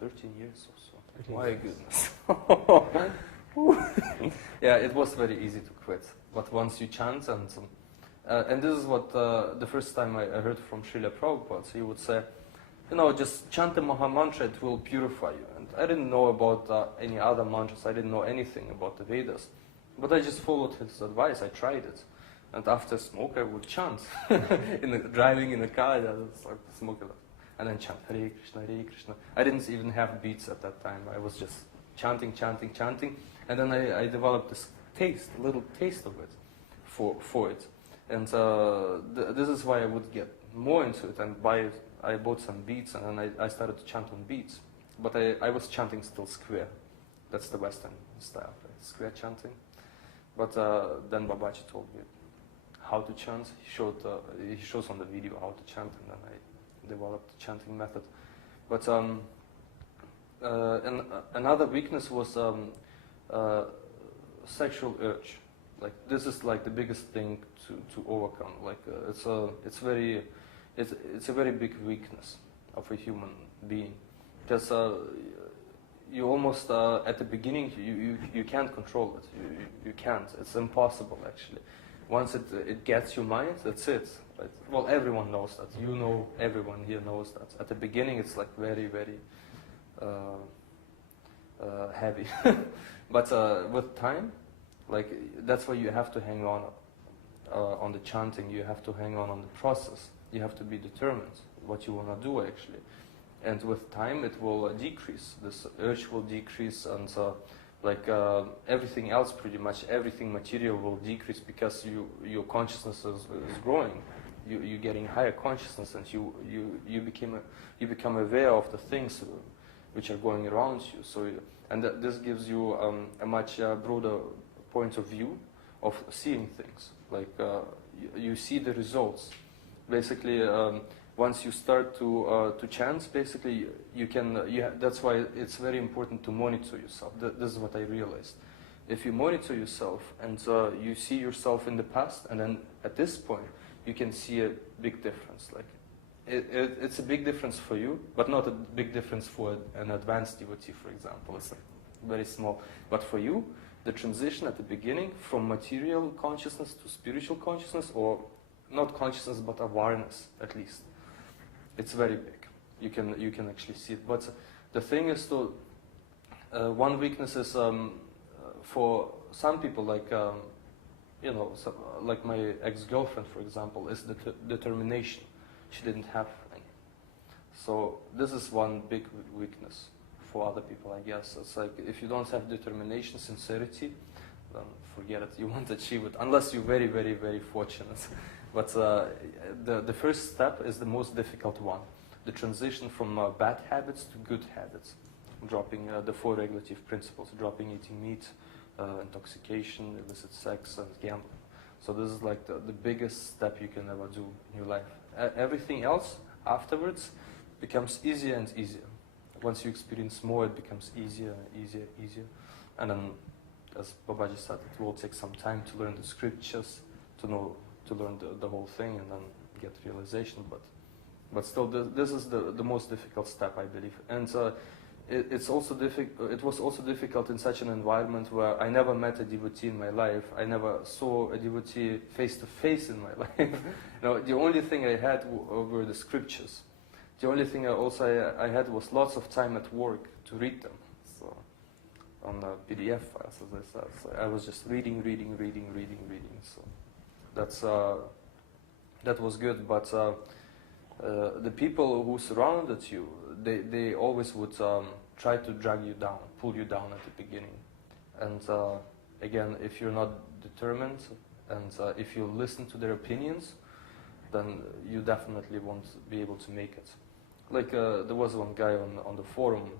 13 years or so. My goodness. Yeah, it was very easy to quit. But once you chant, and this is what the first time I heard from Srila Prabhupada, he would say, just chant the Maha Mantra, it will purify you. And I didn't know about any other mantras, I didn't know anything about the Vedas. But I just followed his advice, I tried it. And after smoke, I would chant. Driving in a car, I would start to smoke a lot. And then chant, Hare Krishna, Hare Krishna. I didn't even have beats at that time. I was just chanting. And then I developed this taste, a little taste of it for it. And this is why I would get more into it. And I bought some beats, and then I started to chant on beats. But I was chanting still square. That's the Western style, right? Square chanting. But then Babaji told me how to chant. He shows on the video how to chant, and then I developed the chanting method. But and another weakness was sexual urge. Like this is like the biggest thing to overcome. Like it's a very big weakness of a human being, because you almost at the beginning you can't control it. You can't. It's impossible actually. Once it gets your mind, that's it. Right? Well, everyone knows that. Everyone here knows that. At the beginning, it's like very, very heavy. But with time, like that's why you have to hang on the chanting. You have to hang on the process. You have to be determined what you want to do actually. And with time, it will decrease. This urge will decrease, and everything else, pretty much everything material will decrease, because your consciousness is growing. You're getting higher consciousness, and you become aware of the things which are going around you. So this gives you a much broader point of view of seeing things. Like you see the results. Basically, once you start to chant, basically that's why it's very important to monitor yourself. This is what I realized. If you monitor yourself and you see yourself in the past, and then at this point you can see a big difference. Like it's a big difference for you, but not a big difference for an advanced devotee, for example. It's like very small. But for you, the transition at the beginning from material consciousness to spiritual consciousness, or not consciousness but awareness at least, it's very big. You can actually see it. But the thing is, one weakness is for some people, like like my ex-girlfriend, for example, is determination. She didn't have any. So this is one big weakness for other people, I guess. It's like if you don't have determination, sincerity, then forget it. You won't achieve it unless you're very, very, very fortunate. But the first step is the most difficult one. The transition from bad habits to good habits. Dropping the 4 regulative principles, dropping eating meat, intoxication, illicit sex, and gambling. So this is like the biggest step you can ever do in your life. Everything else afterwards becomes easier and easier. Once you experience more, it becomes easier, easier. And then, as Babaji said, it will take some time to learn the scriptures, to learn the whole thing, and then get realization. But still, this is the most difficult step, I believe. And it was also difficult in such an environment where I never met a devotee in my life. I never saw a devotee face to face in my life. The only thing I had were the scriptures. The only thing I had was lots of time at work to read them. So on the PDF files, as I said. So I was just reading. So that was good. But the people who surrounded you, they always would try to drag you down, pull you down at the beginning. And again, if you're not determined, and if you listen to their opinions, then you definitely won't be able to make it. Like there was one guy on the forum,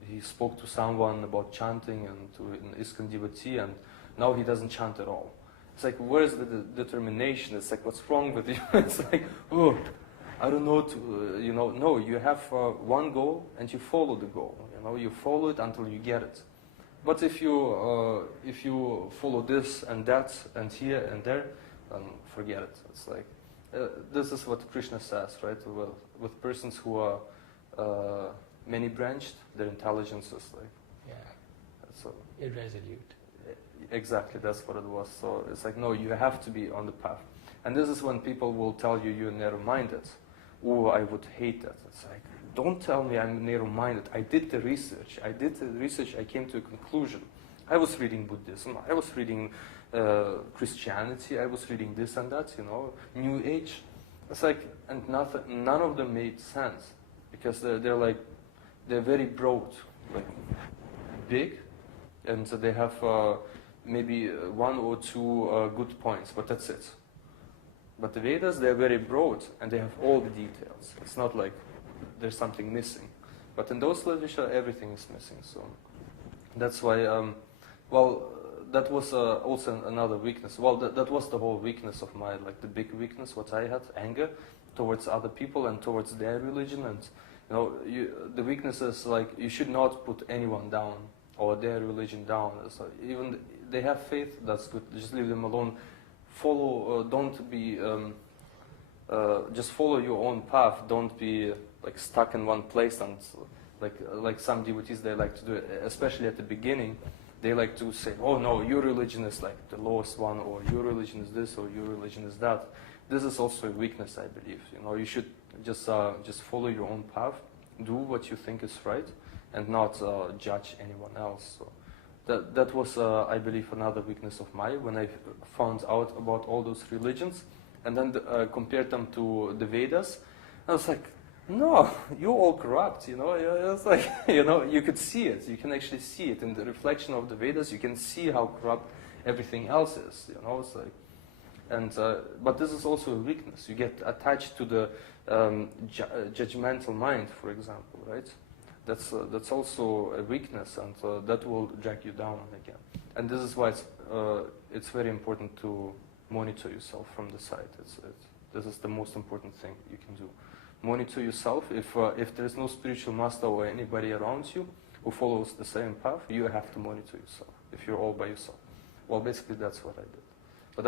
he spoke to someone about chanting and to an ISKCON devotee, and now he doesn't chant at all. It's like, where's the determination? It's like, what's wrong with you? It's like, oh, I don't know no, you have one goal and you follow the goal. You follow it until you get it. But if you follow this and that and here and there, then forget it. It's like, this is what Krishna says, right? With persons who are many-branched, their intelligence is like... Yeah. So, irresolute. Exactly, that's what it was. So it's like, no, you have to be on the path. And this is when people will tell you you're narrow-minded. Oh, I would hate that. It's like, don't tell me I'm narrow-minded. I did the research. I came to a conclusion. I was reading Buddhism. I was reading Christianity. I was reading this and that, New Age. It's like, and none of them made sense. Because they're very broad, like big, and so they have maybe one or two good points, but that's it. But the Vedas, they're very broad, and they have all the details. It's not like there's something missing. But in those literature, everything is missing. So that's why, that was also another weakness. Well, that was the whole weakness of my, like the big weakness, what I had, anger towards other people and towards their religion. And the weakness is like, you should not put anyone down or their religion down. So even they have faith, that's good. Just leave them alone. Follow, don't be, just follow your own path. Don't be like stuck in one place and like some devotees, they like to do it, especially at the beginning. They like to say, oh no, your religion is like the lowest one, or your religion is this, or your religion is that. This is also a weakness, I believe. You should just follow your own path, do what you think is right, and not judge anyone else. So that was, I believe, another weakness of mine when I found out about all those religions, and then compared them to the Vedas. I was like, no, you're all corrupt. It's like, you could see it. You can actually see it in the reflection of the Vedas. You can see how corrupt everything else is. It's like, and but this is also a weakness. You get attached to the judgmental mind, for example, right? That's also a weakness, and that will drag you down again. And this is why it's very important to monitor yourself from the side. This is the most important thing you can do. Monitor yourself. If there is no spiritual master or anybody around you who follows the same path, you have to monitor yourself. If you're all by yourself, well, basically that's what I did. But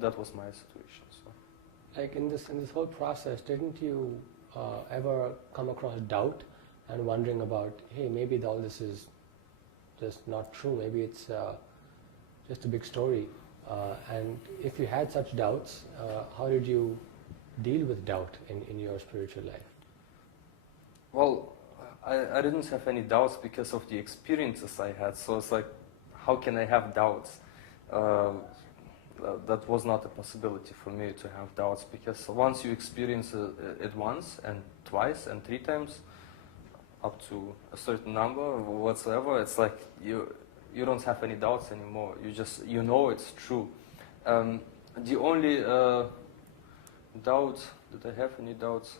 that was my situation. So. Like in this whole process, didn't you ever come across doubt and wondering about, hey, maybe all this is just not true. Maybe it's just a big story. And if you had such doubts, how did you deal with doubt in your spiritual life? Well, I didn't have any doubts because of the experiences I had. So it's like, how can I have doubts? That was not a possibility for me to have doubts, because once you experience it once and twice and 3 times, up to a certain number or whatsoever, it's like you don't have any doubts anymore. You know it's true. The only doubt, did I have any doubts?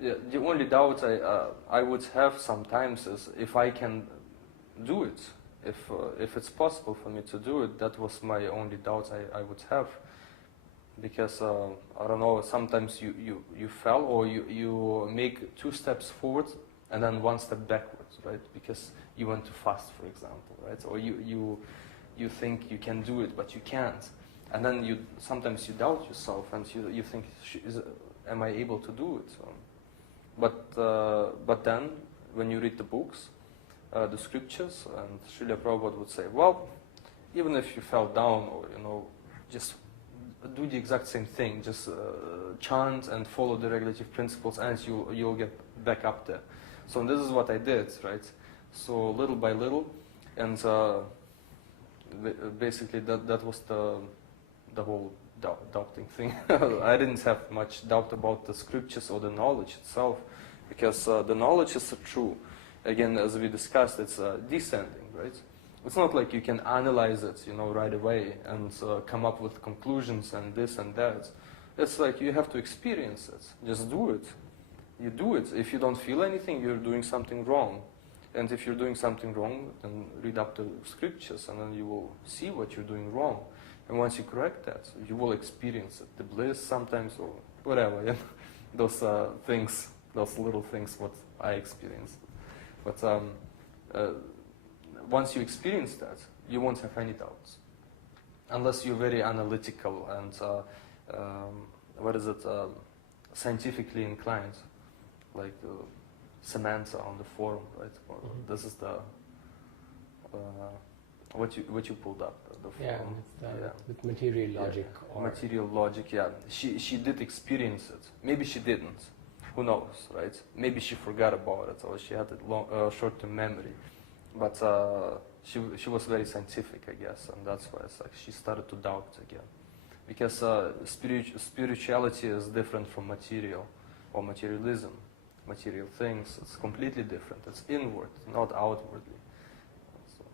Yeah, the only doubt I would have sometimes is if I can do it. If it's possible for me to do it, that was my only doubt I would have. Because, I don't know, sometimes you fell, or you make 2 steps forward and then 1 step backwards, right? Because you went too fast, for example, right? Or you think you can do it, but you can't. And then sometimes you doubt yourself, and you think, am I able to do it? But then, when you read the books, the scriptures, and Srila Prabhupada would say, well, even if you fell down, or just do the exact same thing, just chant and follow the regulative principles, and you'll get back up there. So this is what I did, right? So little by little, and basically that was the whole doubting thing. I didn't have much doubt about the scriptures or the knowledge itself, because the knowledge is true. Again, as we discussed, it's descending, right? It's not like you can analyze it, right away and come up with conclusions and this and that. It's like you have to experience it. Just do it. You do it. If you don't feel anything, you're doing something wrong. And if you're doing something wrong, then read up the scriptures, and then you will see what you're doing wrong. And once you correct that, you will experience it. The bliss sometimes, or whatever. Those things, those little things, what I experienced. But once you experience that, you won't have any doubts. Unless you're very analytical and, scientifically inclined. Like, Samantha on the forum, right? Or this is the what you pulled up, the forum. With material logic. Or material logic, yeah. She did experience it. Maybe she didn't. Who knows, right? Maybe she forgot about it, or she had a short-term memory. But she was very scientific, I guess, and that's why it's like she started to doubt again. Because spirituality is different from material or materialism. Material things, it's completely different. It's inward, not outwardly. So,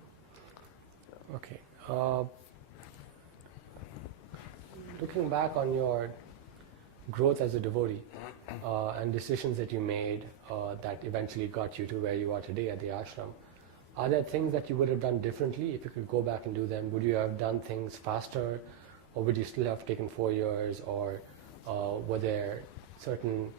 yeah. Okay. Looking back on your growth as a devotee and decisions that you made that eventually got you to where you are today at the ashram, are there things that you would have done differently if you could go back and do them? Would you have done things faster, or would you still have taken 4 years, or were there certain